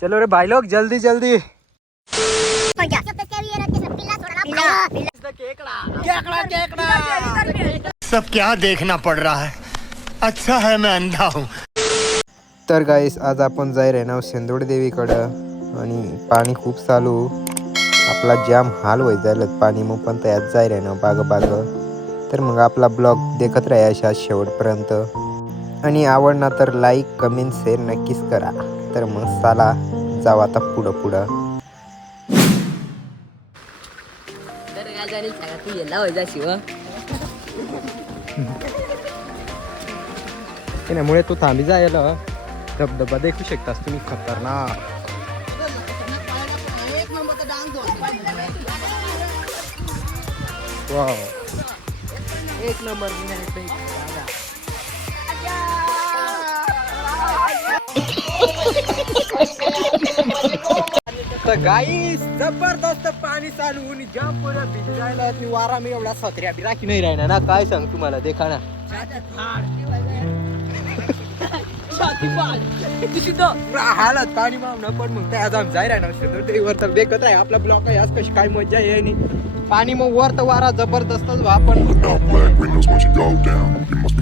चलो रे भाई लोग जल्दी जल्दी। सब क्या देखना पड़ रहा है? अच्छा है मैं अंधा हूँ। तर गाईस आज आपण जाय रे ना सेंदोड देवीकडं आणि पाणी खूप चालू. आपला जाम हाल होत जायला पाणी मग पण त्यात जाय रे ना बाग बाग. तर मग आपला ब्लॉग देखत राहा अशा शेवटपर्यंत. आणि आवडना तर लाईक कमेंट शेअर नक्कीच करा. तर मग चला जाऊ आता पुढं पुढं. त्यामुळे तू थांबी जायला धबधबा देखू शकतास तुम्ही खतरनाक। वाव एक नंबर तर गाई जबरदस्त पाणी चालू आणि ज्या पुढे भिजायला वारा मी एवढा सत्र्या बिरा की नाही राहिना ना. काय सांग तुम्हाला देखा ना. हालत पाणी मावणं पण मग त्या जाम जाय राहणार सुंदर देवीवर तर देखत आहे. आपला ब्लॉक आहे. आज कशी काय मजा आहे नाही. पाणी मग वर तर वारा जबरदस्तच आपण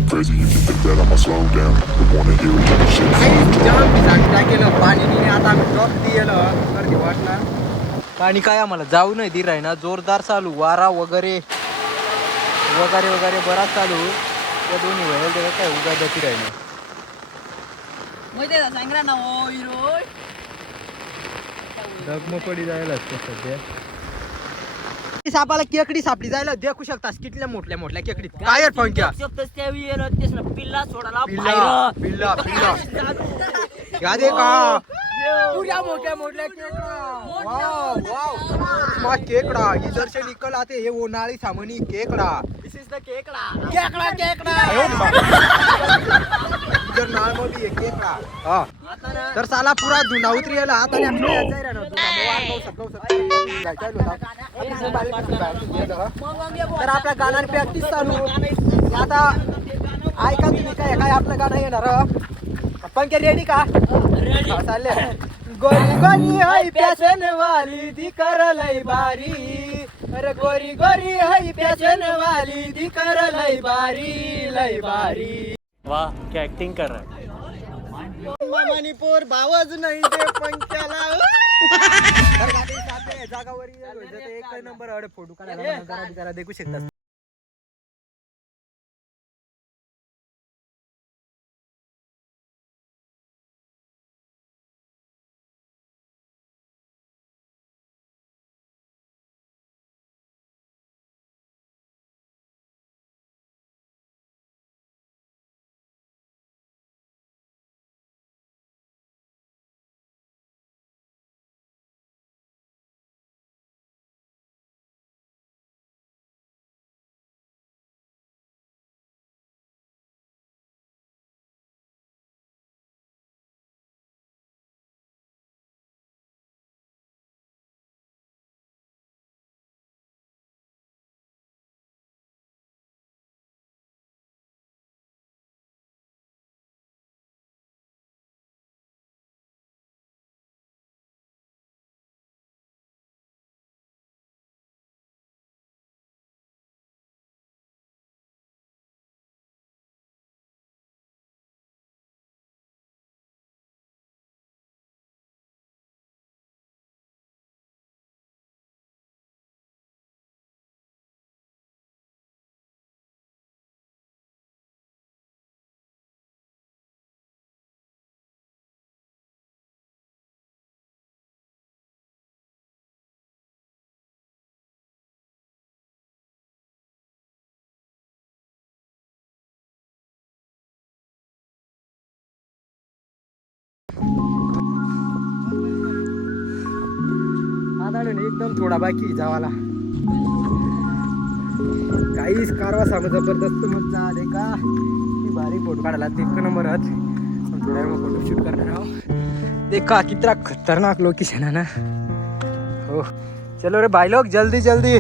you crazy you think that I'ma slow down. Don't wanna hear it the shit काही जाम भिजायला केलं? पाणी नाही आता आम्ही दिलं गर्दी काय आम्हाला? जाऊ नाही दी राही ना. जोरदार चालू वारा वगैरे. वगैरे वगैरे बराच चालू. त्या दोन्ही वेळेला त्याला काय उगा जाती राहिली माहिती सांगरा ना ओ हिरो डगमपडी जायला असतं सध्या. सापाला केकडी सापडी जायला देखू शकतास कितल्या मोठल्या मोठल्या केकडीत. काय ना पिल्ला सोडाला पिल्ला पिल्ला पिल्ला. या दे का? पुऱ्या मोठ्या मोठल्या केकडा. वाव केकडा ही जरशे निकल आते हे उन्हाळी सामनी केकडा. Is the केकडा केकडा. केकडा. हा. तर साला पुरा धुंडा उतरी यायला आता हा. तर आपल्या गाण्यावर प्रॅक्टिस चालू. आता ऐका तुम्ही काय काय आपलं गाणं येणार पण काय रेडी का? हा, चालले. गोरी गोरी हाय प्यासन वाली दी कर लय बारी अरे गोरी गोरी हाय प्यासन वाली दी कर लय बारी लय बारी वाह क्या एक्टिंग कर रहा है मणिपूर भावच नाही ते गाडी जाते, जागावर एक नंबर अडे फोटो काढायला जरा देखू शकता आदाडून एकदम थोडा बाकी जावाला. काहीच कारवा सांग जबरदस्त मजा आले का? ती भारी फोटो काढायला एक नंबर थोड्या वेळ फोटो शूट करणार आहो देखा कितना खतरनाक लोकेशन आहे ना. हो. चलो रे भाई लोग जल्दी जल्दी.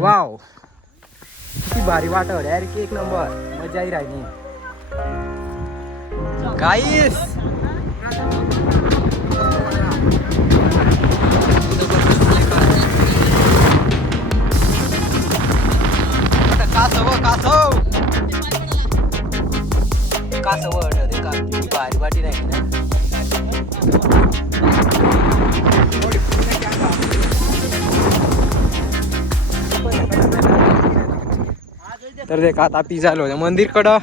वाव किती भारी वाटवर यार की एक नंबर मजाही राहिली. गाईस कासव कासव. कासव का किती भारी वाटी नाही ना. तर देख आता पी झालो मंदिरकडं.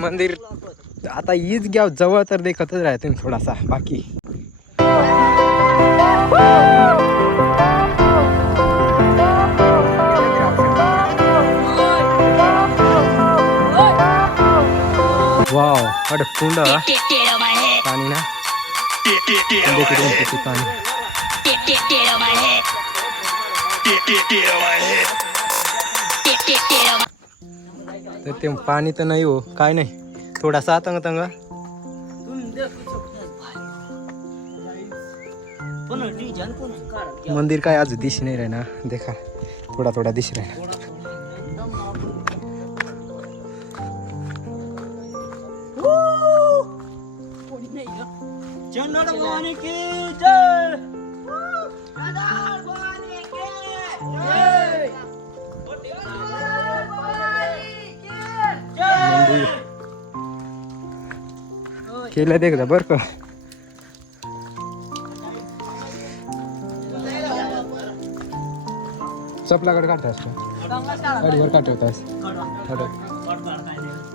मंदिर आता हीच घ्या जवळ तर देखतच राहते थोडासा बाकी. वाव अरे कुंड पाणी ना पाणी तर ते पाणी तर नाही हो काय नाही थोडासा तंग तंग मंदिर काय आज दिश नाही ना देखा थोडा थोडा दिश राही केलं देखदा बर का? चपलाकडे काढतास असतो गाडीवर का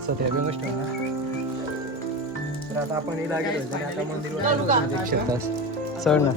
सध्या तर आता आपण इला लागेल आता मंदिर चढ ना